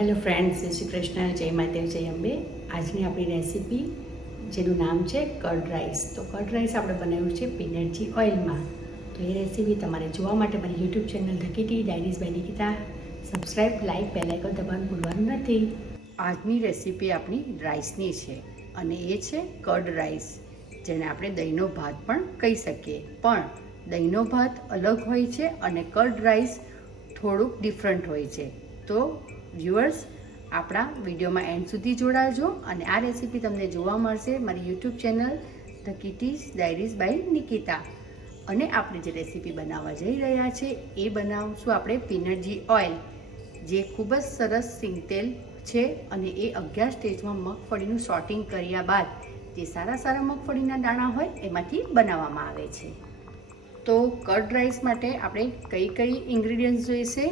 Hello friends, જય શ્રી કૃષ્ણ, જય માતા, જય અંબે. આજની આપણી રેસીપી જેનું નામ છે કર્ડ રાઈસ. તો કર્ડ રાઈસ આપણે બનાવ્યું છે પીનટજી ઓઇલમાં. તો એ રેસીપી તમારે જોવા માટે મારી YouTube channel the kitty diaries by Nikita subscribe, like, bell icon દબાવવાનું ભૂલવાનું નથી. આજની રેસીપી આપણી રાઈસની છે અને એ છે કર્ડ રાઈસ, જેને આપણે દહીંનો ભાત પણ કહી શકીએ. પણ દહીંનો ભાત અલગ હોય છે અને કર્ડ રાઈસ થોડુંક ડિફરન્ટ હોય છે. તો વ્યુઅર્સ, આપણા વિડીયોમાં એન્ડ સુધી જોડાજો અને આ રેસીપી તમને જોવા મળશે મારી YouTube channel the kitty's diaries by Nikita. અને આપણે જે રેસીપી બનાવવા જઈ રહ્યા છે એ બનાવશું આપણે પીનટજી ઓઇલ, જે ખૂબ જ સરસ સિંગતેલ છે અને એ 11 સ્ટેજમાં મગફળીનું સોર્ટિંગ કર્યા બાદ જે સારા મગફળીના દાણા હોય એમાંથી બનાવવામાં આવે છે. તો કર્ડ રાઈસ માટે આપણે કઈ ઇન્ગ્રીડિયન્ટ્સ જોઈશે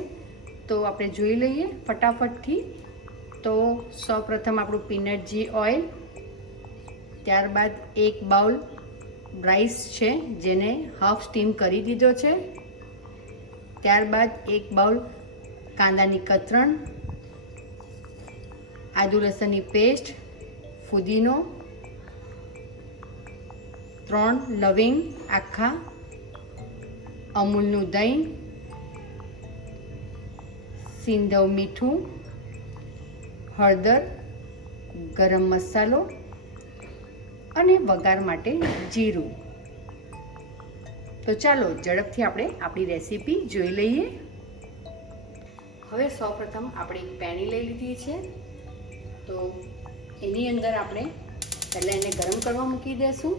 તો આપણે જોઈ લઈએ ફટાફટથી. તો સૌપ્રથમ આપણું પીનટજી ઓઇલ, ત્યારબાદ 1 બાઉલ રાઈસ છે જેને હાફ સ્ટીમ કરી દીધો છે, ત્યારબાદ 1 બાઉલ કાંદાની કતરણ, આદુ લસણની પેસ્ટ, ફુદીનો, 3 લવિંગ આખા, અમૂલનું દહીં, સિંધવ મીઠું, હળદર, ગરમ મસાલો અને વઘાર માટે જીરું. તો ચાલો ઝડપથી આપણે આપણી રેસીપી જોઈ લઈએ. હવે સૌપ્રથમ આપણે એક પેણી લઈ લીધી છે. તો એની અંદર આપણે પહેલાં એને ગરમ કરવા મૂકી દઈશું.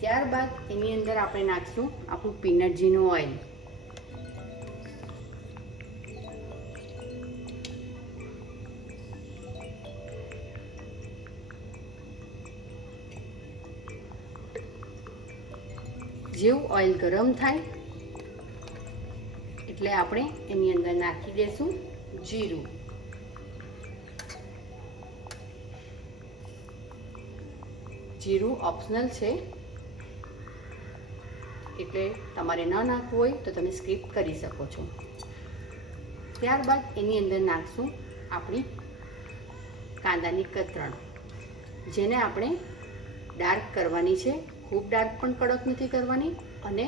ત્યારબાદ એની અંદર આપણે નાખીશું આપણું પીનટજીનું ઓઇલ. જેવું ઓઇલ ગરમ થાય એટલે આપણે એની અંદર નાખી દઈશું જીરું. જીરું ઓપ્શનલ છે, એટલે તમારે ન નાખવું હોય તો તમે સ્કીપ કરી શકો છો. ત્યારબાદ એની અંદર નાખશું આપણી કાંદાની કતરણ, જેને આપણે ડાર્ક કરવાની છે. ખૂબ ડાર્ક પણ કડક નથી કરવાની અને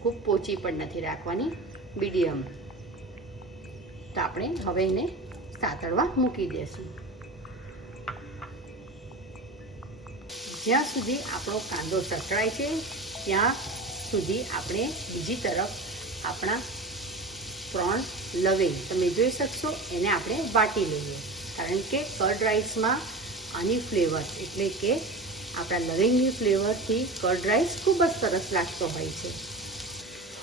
ખૂબ પોચી પણ નથી રાખવાની, મીડિયમ. તો આપણે હવે એને સાતળવા મૂકી દઈશું. જ્યાં સુધી આપણો કાંદો સતળાય છે ત્યાં સુધી આપણે બીજી તરફ આપણા 3 લવિંગ તમે જોઈ શકશો એને આપણે વાટી લઈએ, કારણ કે કર્ડ રાઈસમાં આની ફ્લેવર એટલે કે આપણા લવિંગની ફ્લેવરથી કર્ડ રાઈસ ખૂબ જ સરસ લાગતો હોય છે.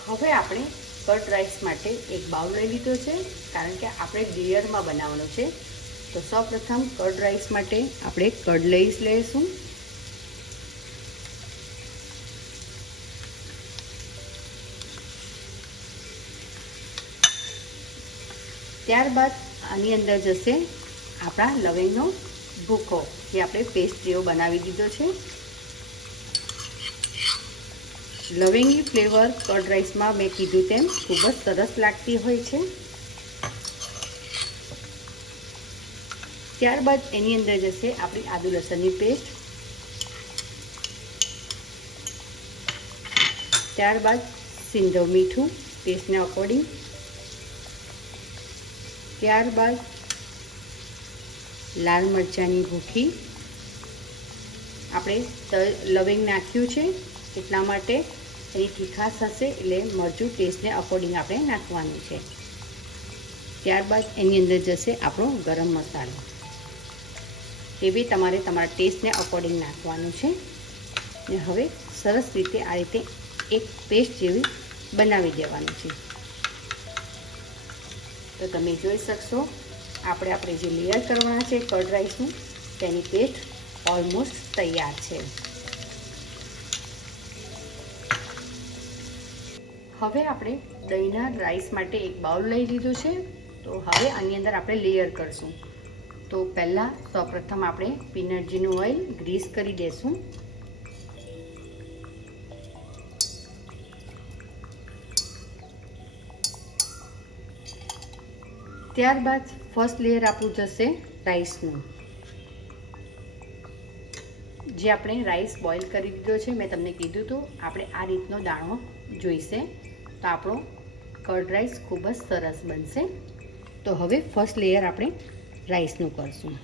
હવે આપણે કર્ડ રાઈસ માટે એક બાઉલ લઈ લીધો છે, કારણ કે આપણે લેયરમાં બનાવવાનો છે. તો સૌપ્રથમ કર્ડ રાઈસ માટે આપણે કર્ડ લઈશું. ત્યારબાદ આની અંદર જશે આપણા લવિંગનો ભૂકો, જે આપણે પેસ્ટ જેવો બનાવી દીધો છે. લવિંગની ફ્લેવર કર્ડ રાઈસમાં મેં કીધું તેમ ખૂબ જ સરસ લાગતી હોય છે. ત્યારબાદ એની અંદર જશે આપણી આદુ લસણની પેસ્ટ, ત્યારબાદ સિંધવ મીઠું ટેસ્ટને અકોર્ડિંગ, ત્યારબાદ લાલ મરચાંની ભૂકી. આપણે લવિંગ નાખ્યું છે એટલા માટે એની તીખાશ હશે એટલે મરચું ટેસ્ટને અકોર્ડિંગ આપણે નાખવાનું છે. ત્યારબાદ એની અંદર જશે આપણો ગરમ મસાલો, એ બી તમારે તમારા ટેસ્ટને અકોર્ડિંગ નાખવાનું છે. ને હવે સરસ રીતે આ રીતે એક પેસ્ટ જેવી બનાવી દેવાનું છે. તો તમે જોઈ શકશો આપણે જે લેયર કરવાના છે કર્ડ રાઈસનું તેની પેસ્ટ ઓલમોસ્ટ તૈયાર છે. હવે આપણે દહીંના રાઈસ માટે એક બાઉલ લઈ લીધું છે. તો હવે આની અંદર આપણે લેયર કરશું. તો પહેલાં સૌપ્રથમ આપણે પીનટજીનું ઓઇલ ગ્રીસ કરી દઈશું. ત્યારબાદ ફર્સ્ટ લેયર આપણું જશે રાઈસનું. જે આપણે રાઈસ બોઇલ કરી દીધો છે, મેં તમને કીધું હતું આપણે આ રીતનો દાણો જોઈશે, તો આપણો કર્ડ રાઈસ ખૂબ જ સરસ બનશે. તો હવે ફર્સ્ટ લેયર આપણે રાઈસનું કરશું.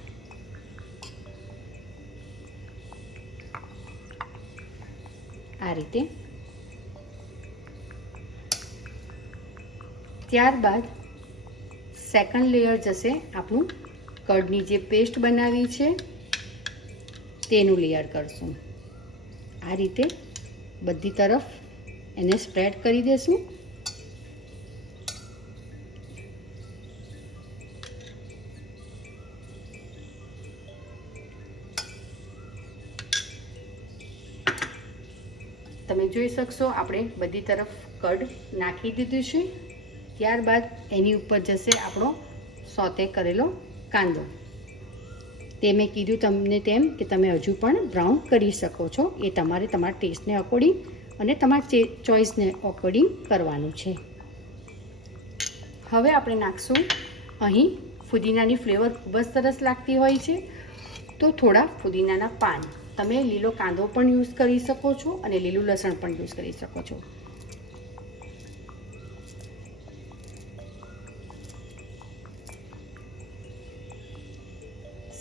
આ રીતે. ત્યારબાદ સેકન્ડ લેયર જશે આપણું કર્ડની જે પેસ્ટ બનાવી છે તેનું લેયર કરશું. આ રીતે બધી તરફ એને સ્પ્રેડ કરી દેશું. તમે જોઈ શકશો આપણે બધી તરફ કર્ડ નાખી દીધું છે. ત્યારબાદ એની ઉપર જશે આપણો સોતે કરેલો કાંદો. તે મેં કીધું તમને તેમ કે તમે હજુ પણ બ્રાઉન કરી શકો છો, એ તમારે તમારા ટેસ્ટને અકોર્ડિંગ અને તમારા ચોઈસને અકોર્ડિંગ કરવાનું છે. હવે આપણે નાખશું અહીં ફુદીનાની ફ્લેવર ખૂબ જ સરસ લાગતી હોય છે, તો થોડા ફુદીનાના પાન. તમે લીલો કાંદો પણ યુઝ કરી શકો છો અને લીલું લસણ પણ યુઝ કરી શકો છો.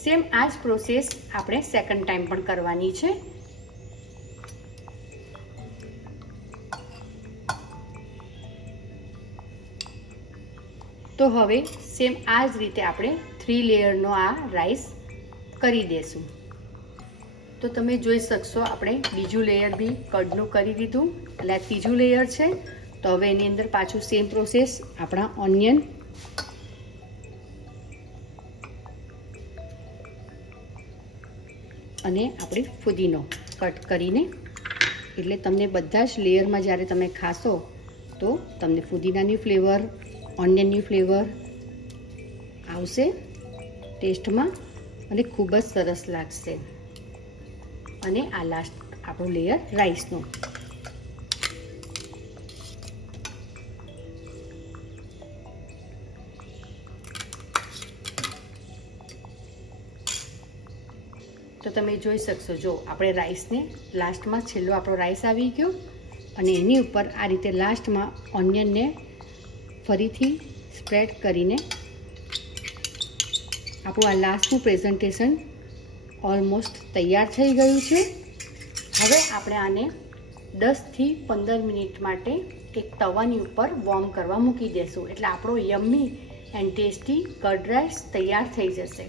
સેમ આ જ પ્રોસેસ આપણે સેકન્ડ ટાઈમ પણ કરવાની છે. તો હવે સેમ આ જ રીતે આપણે 3 લેયરનો આ રાઈસ કરી દેશું. તો તમે જોઈ શકશો આપણે બીજું લેયર બી કર્ડનું કરી દીધું, એટલે આ ત્રીજું લેયર છે. તો હવે એની અંદર પાછું સેમ પ્રોસેસ આપણા ઓનિયન અને આપણે ફુદીનો કટ કરીને, એટલે તમને બધા જ લેયરમાં જ્યારે તમે ખાશો તો તમને ફુદીનાની ફ્લેવર, ઓનિયનની ફ્લેવર આવશે ટેસ્ટમાં અને ખૂબ જ સરસ લાગશે. અને આ લાસ્ટ આપણું લેયર રાઈસનું. તો તમે જોઈ શકશો, જો આપણે રાઈસને લાસ્ટમાં છેલ્લો આપણો રાઈસ આવી ગયો અને એની ઉપર આ રીતે લાસ્ટમાં ઓનિયનને ફરીથી સ્પ્રેડ કરીને આપણું આ લાસ્ટનું પ્રેઝન્ટેશન ઓલમોસ્ટ તૈયાર થઈ ગયું છે. હવે આપણે આને 10 થી 15 મિનિટ માટે એક તવાની ઉપર વોર્મ કરવા મૂકી દેશું, એટલે આપણો yummy and tasty curd rice તૈયાર થઈ જશે.